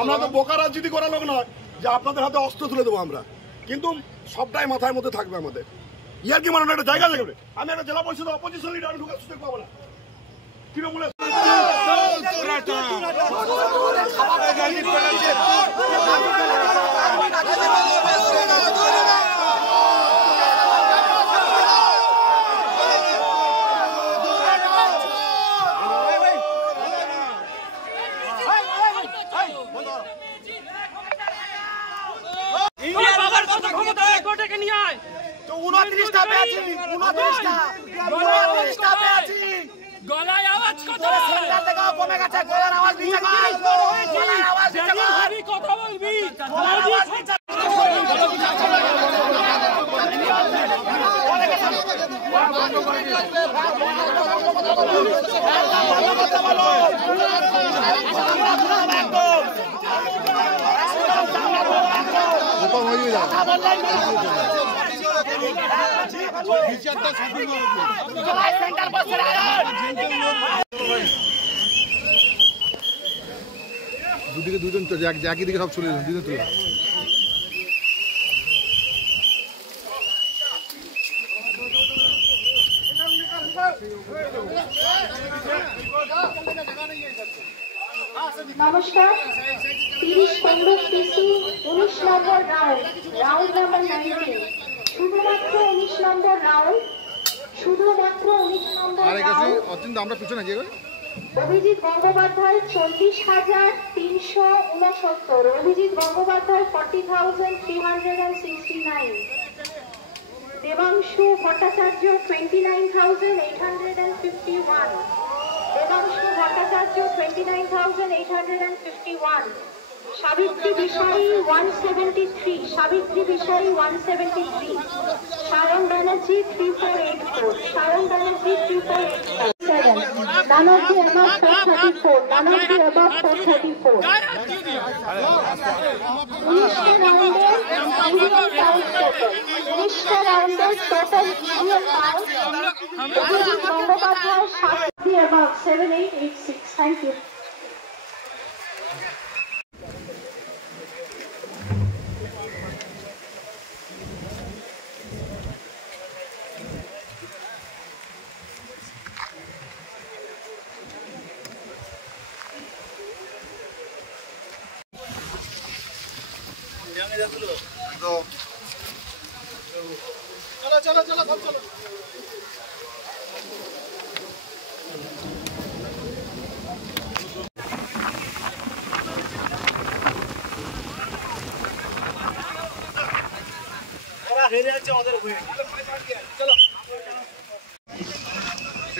আমরা তো বোকা রাজনীতি করার লোক নয় যে আপনাদের হাতে অস্ত্র তুলে দেবো আমরা, কিন্তু সবটাই মাথায় মধ্যে থাকবে আমাদের। ইয়ার কি মানে একটা জায়গা থাকবে। আমি একটা জেলা পরিষদের অপোজিশন লিডার ঢুকে সুযোগ পাবো না। তৃণমূলের গলায় আওয়াজ কত সেন্টার থেকে কমে গেছে, গলার আওয়াজ নিচে কর, গলার আওয়াজ নিচে কর, কথা বলবি দুদিকে দুজন তো একই দিকে সব চলে যান, দুজন তুলে নমস্কার। 30 কংগ্রেস পিসি 19 নম্বর রাউন্ড, রাউন্ড নাম্বার 19, শুধুমাত্র 19 নম্বর রাউন্ড, শুধুমাত্র 19 নম্বর রাউন্ড। আমরা পিছনে গিয়ে Abhijit Gangopadhyay 40,369, Abhijit Gangopadhyay 40,369, Debangshu Bhattacharya 29,851, Debangshu Bhattacharya 29,851, Savitri বিষারী 173, Savitri বিষারী 173, Sayan Banerjee 3484, Sayan Banerjee 3484, none of the above 434, none of the above 434. Initial rounders total medium pounds, Abhijit Gangopathyay the above 7886. Thank you. চলো চলো চলো চলো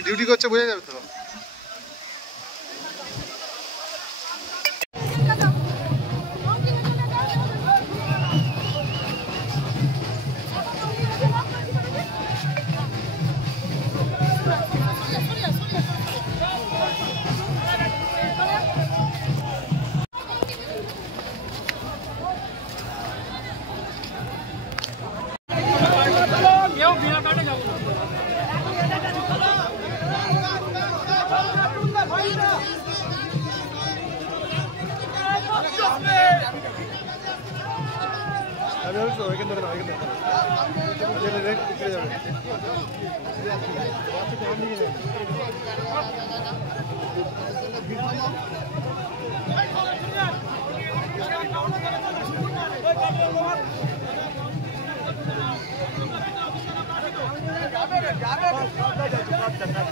ডিউটি করছে বোঝা যাবে তো। যাবে